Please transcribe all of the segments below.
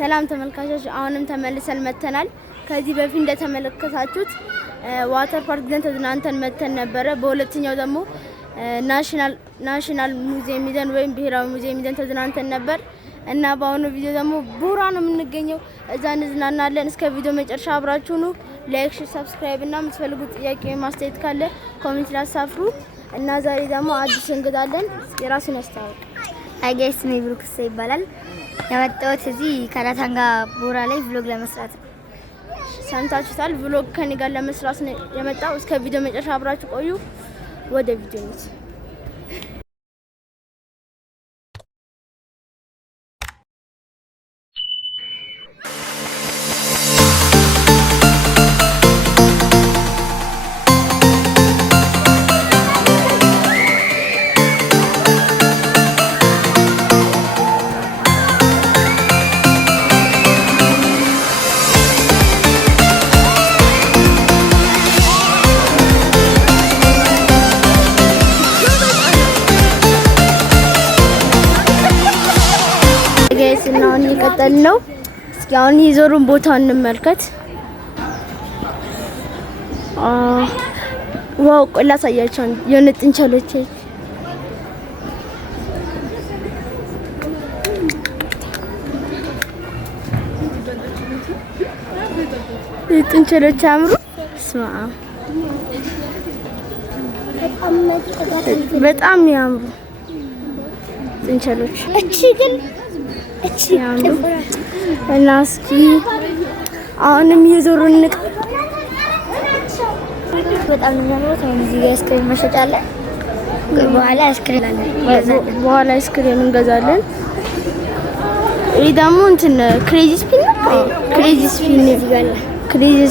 ሰላም ተመልካቾች፣ አሁንም ተመልሰን መተናል። ከዚህ በፊት እንደተመለከታችሁት ዋተር ፓርክ ግን ተዝናንተን መተን ነበረ። በሁለተኛው ደግሞ ናሽናል ሙዚየም ይዘን ወይም ብሔራዊ ሙዚየም ይዘን ተዝናንተን ነበር እና በአሁኑ ቪዲዮ ደግሞ ቡራ ነው የምንገኘው። እዛ እንዝናናለን። እስከ ቪዲዮ መጨረሻ አብራችሁ ነው። ላይክ፣ ሼር፣ ሰብስክራይብ እና የምትፈልጉት ጥያቄ ማስተያየት ካለ ኮሜንት ላይ አሳፍሩ እና ዛሬ ደግሞ አዲስ እንግዳለን። የራሱን ያስተዋውቅ። አይ ጋይስ ኔ ብሩክስ ይባላል። የመጣሁት እዚህ ከናታን ጋር ቡራ ላይ ቭሎግ ለመስራት ነው። ሰምታችሁታል። ቭሎግ ከኔ ጋር ለመስራት ነው የመጣው። እስከ ቪዲዮ መጨረሻ አብራችሁ ቆዩ። ወደ ቪዲዮ ነው። አሁን እየቀጠል ነው። እስኪ አሁን የዞሩን ቦታ እንመልከት። ዋው ቆላ ሳያቸው የሆነ ጥንቸሎች ጥንቸሎች አምሩ ስማ በጣም ያምሩ ጥንቸሎች። እቺ ግን እና እስኪ አሁንም የዞሩን በጣም የሚያምሩት እዚህ ጋር አይስክሪም መሸጫ አለ። በኋላ አይስክሪም እንገዛለን። ይሄ ደግሞ እንትን ክሬዚ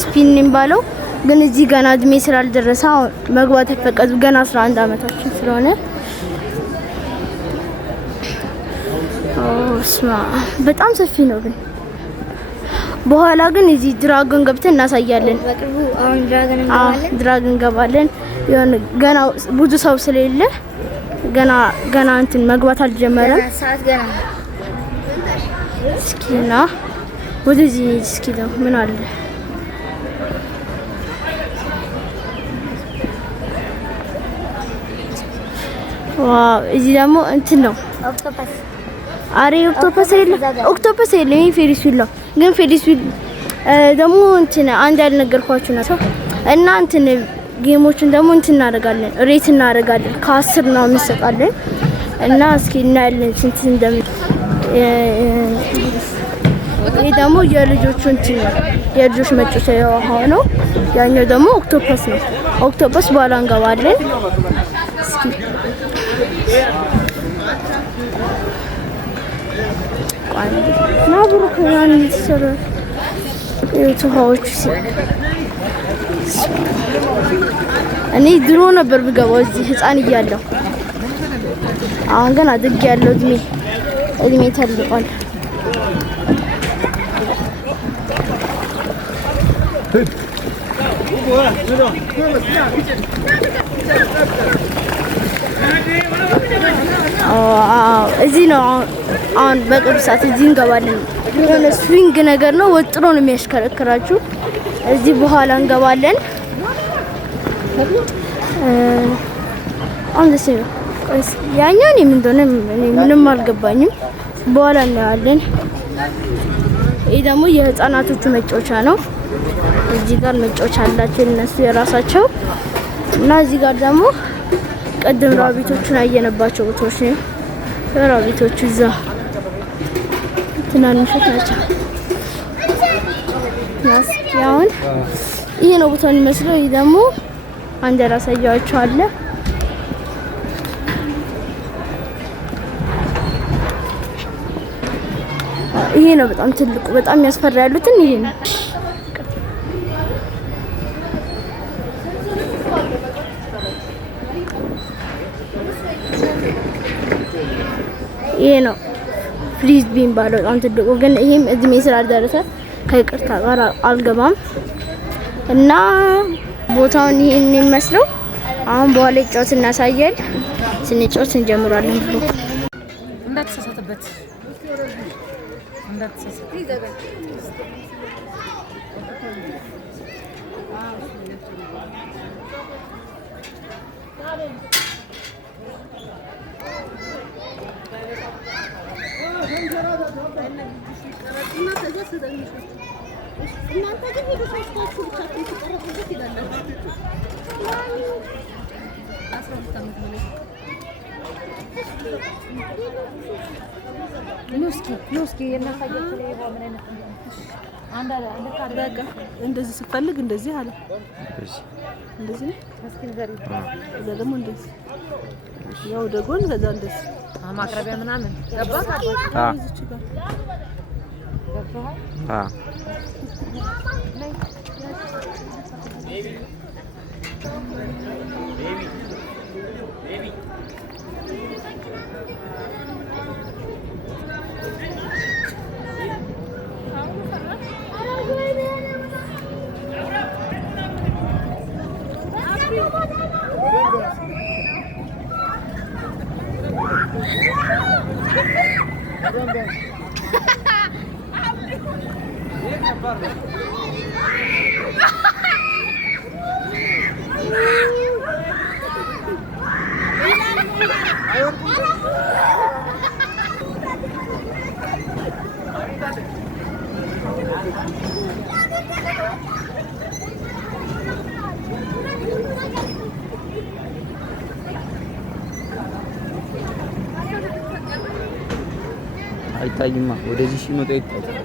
ስፒን የሚባለው ግን እዚህ ገና እድሜ ስላልደረሰ መግባት ተፈቀዱ። ገና 11 አመታችን ስለሆነ በጣም ሰፊ ነው። ግን በኋላ ግን እዚህ ድራገን ገብተን እናሳያለን። በቅርቡ አሁን ድራገን እንገባለን። የሆነ ገና ብዙ ሰው ስለሌለ ገና እንትን መግባት አልጀመረም። ሰዓት ገና እስኪና ወደዚህ እስኪ ነው ምን አለ ዋው! እዚህ ደግሞ እንትን ነው ኦክቶፐስ የለም። ይሄ ፌሪስ ዊል ነው። ግን ፌሪስ ዊል ደግሞ እንትን አንድ ያልነገርኳችሁ ነው እና እንትን ጌሞችን ደግሞ እንትን እናደርጋለን፣ ሬት እናደርጋለን። ከ10 ነው እንሰጣለን እና እስኪ እናያለን ስንት ይሄ ደግሞ የልጆቹ እንትን ነው፣ የልጆች መጫወቻ ነው። ያኛው ደግሞ ኦክቶፐስ ነው። ኦክቶፐስ በኋላ እንገባለን። እስኪ ናብሩ ከያን ተሰራ የቱሃዎች እኔ ድሮ ነበር ብገባው እዚህ ህፃን እያለሁ። አሁን ግን አድግ ያለው እድሜ ተልቋል። እዚህ ነው አሁን በቅርብ ሰዓት እዚህ እንገባለን። የሆነ ስዊንግ ነገር ነው፣ ወጥሮ ነው የሚያሽከረክራችሁ። እዚህ በኋላ እንገባለን። አሁን ደስ ነው ያኛው ምን እንደሆነ ምንም አልገባኝም። በኋላ እናያለን። ይሄ ደግሞ የህፃናቶቹ መጫወቻ ነው። እዚህ ጋር መጫወቻ አላቸው እነሱ የራሳቸው እና እዚህ ጋር ደግሞ ቀደም ራቢቶቹን አየነባቸው ቦታዎች ነው። ራቢቶቹ እዛ ትናንሾች ናቸው። ያውን ይሄ ነው ቦታው የሚመስለው። ይሄ ደግሞ አንድ ራሳያቸው አለ። ይሄ ነው በጣም ትልቁ፣ በጣም ያስፈራ ያሉትን ይሄ ነው። ይሄ ነው ፍሪዝቢ የሚባለው በጣም ትልቁ። ግን ይሄም እድሜ ስላልደረሰ ከይቅርታ ጋር አልገባም እና ቦታውን ይሄን የሚመስለው። አሁን በኋላ ጫወት እናሳያለን። ስንጫወት እንጀምራለን ብሎ እንዳትሳሳተበት እንዳትሰስት ይዘጋል እናንተ ግን ሄዱ ሶስታችሁ ብቻ ተቀረቡበት ይላል 12 አመት ነው ኑስኪ የናሳያችሁ ላይ ይባል ምን አይነት አንድ ካደረገ እንደዚህ ሲፈልግ እንደዚህ አለ እንደዚህ መስኪን ዘሪ እዛ ደግሞ እንደዚህ ያው ደጎን ከዛ እንደዚህ ማቅረቢያ ምናምን ገባህ እዚች ጋር ገባህ ቤቢ አይታይማ ወደዚህ ሲመጣ ይታያል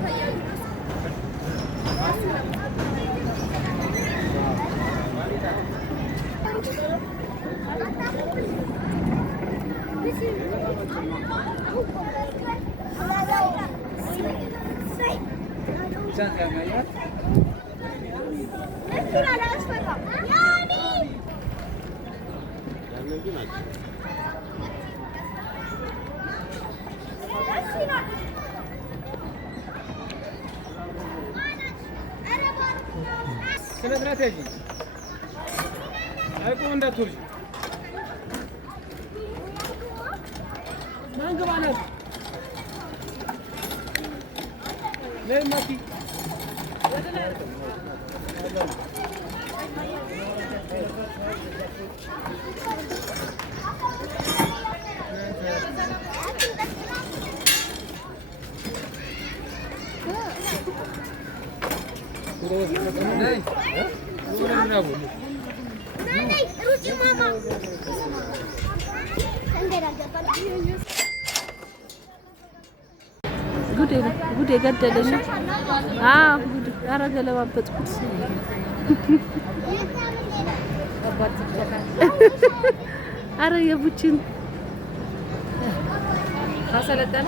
ስለስራት ያጂ አይቆ እንዳትወርጂ ማንገባናት ለማቲ ጉድ የገደለሽ ጉድ ኧረ ገለባበጥኩት ኧረ የቡችን አሰለጠነ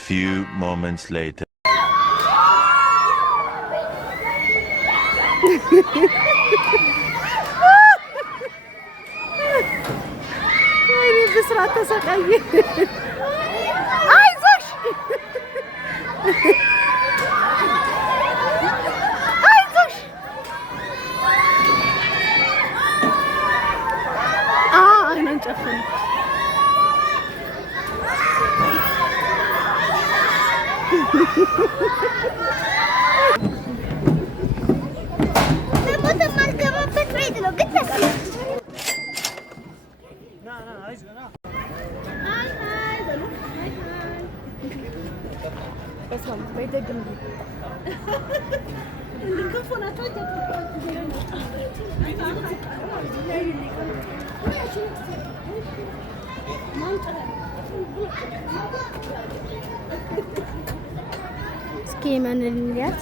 Few moments later. ወይኔ ብስራት ተሰቃየ አይዞሽ አይዞሽ አይነን ጨፈነ እስኪ መንልያት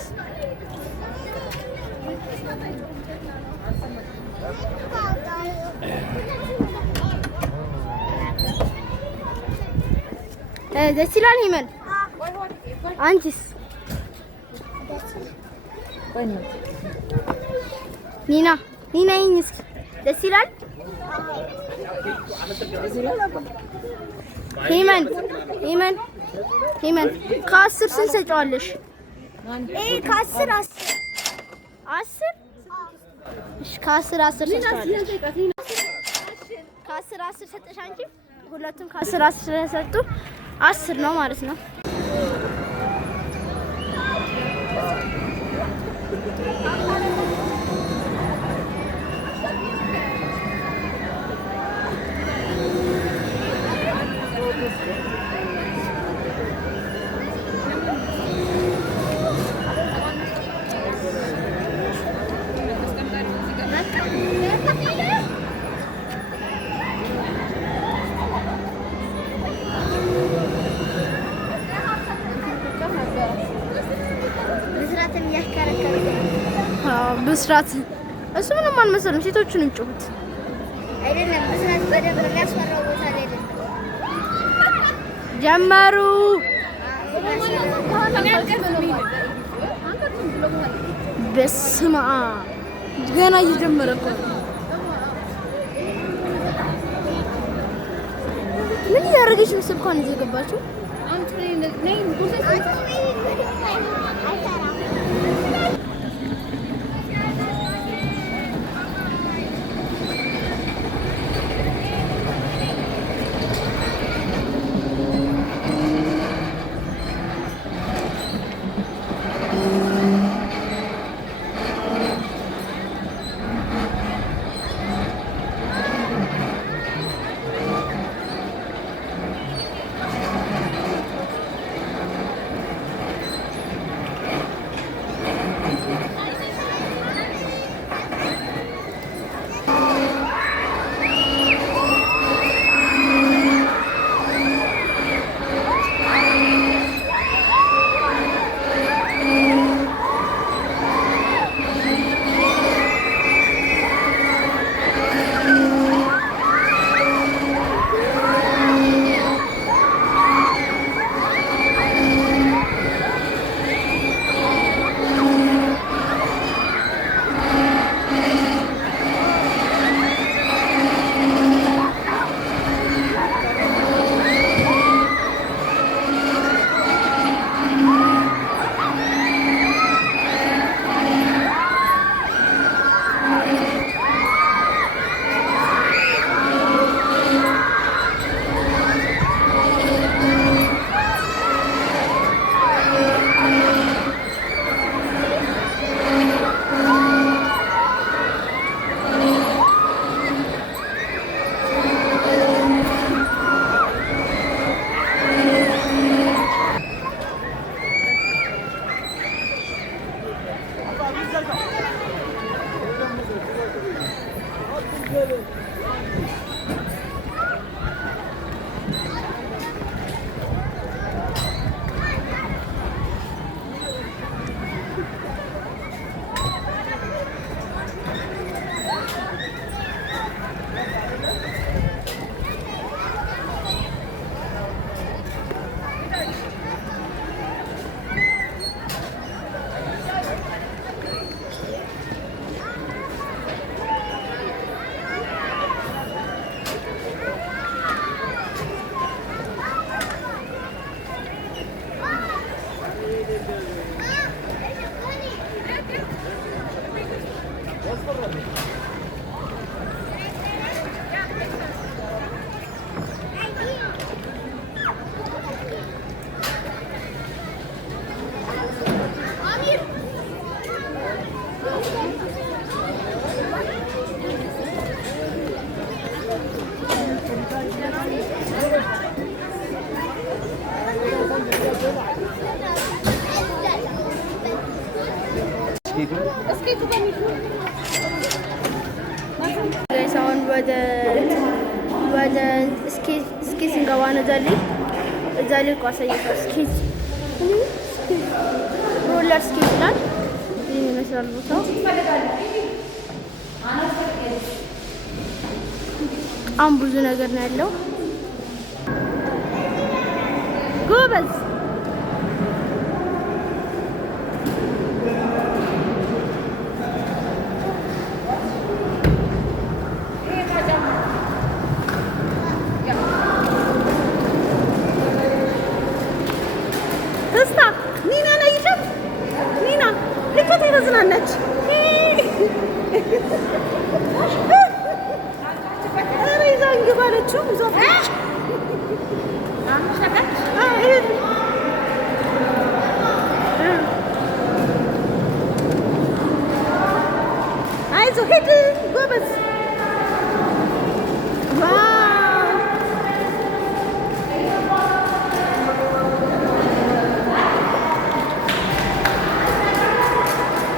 ደስ ይላል ይመን አንቺስ ኒና ይኝ እስኪ ደስ ይላል። ሄመን ከ10 ስንት ሰጫዋለሽ? ከ10 10 እሺ ከ10 ሰጫዋለሽ። ከ10 ሰጠሽ አንቺ። ሁለቱም ከ10 ስለሰጡ 10 ነው ማለት ነው። ብስራት እሱ ምንም አልመሰለም። ሴቶቹን እንጩት አይደለም ብስራት በደንብ የሚያስፈራው ቦታ ላይ አይደለም። ጀመሩ በስመ አብ ገና እየጀመረ እኮ ምን እያደረገች ነው? ስልኳን እዚህ ገባችሁ። አሁን ወደ እስኪ ስንገባ ነው እዛ ላይ ቋሳየው እስኪ ሮለር እስኪ ይላል። ይሄን ይመስላል ቦታው። በጣም ብዙ ነገር ነው ያለው። ጎበዝ አላችሁ እዛው አይዞህ ሂድ ጎበዝ።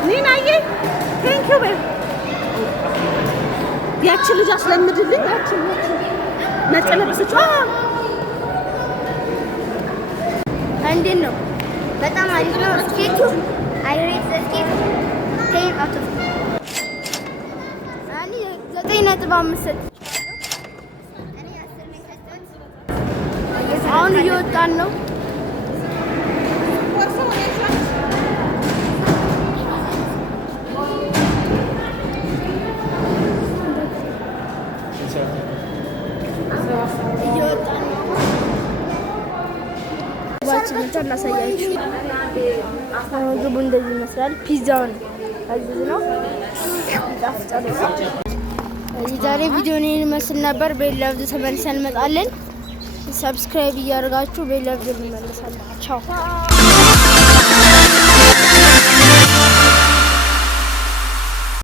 ኒናዬ ቴንኪው በይ። ያቺን ልጅ አስለምድልኝ። ያቺን ነጠለብስጫ እንዴት ነው? በጣም አሪፍ ነው። ስኬቱ አይሬት ዘስኬት ቴን አውት ኦፍ 9.5 አሁን እየወጣን ነው። ባችን እናሳያችሁ። ምግቡ እንደዚህ ይመስላል። ፒዛውን አዚዝ ነው። የዛሬ ቪዲዮ እኔን ይመስል ነበር። በሌላ ቪዲዮ ተመልሰን እንመጣለን። ሰብስክራይብ እያደረጋችሁ በሌላ ቪዲዮ እንመለሳለን። ቻው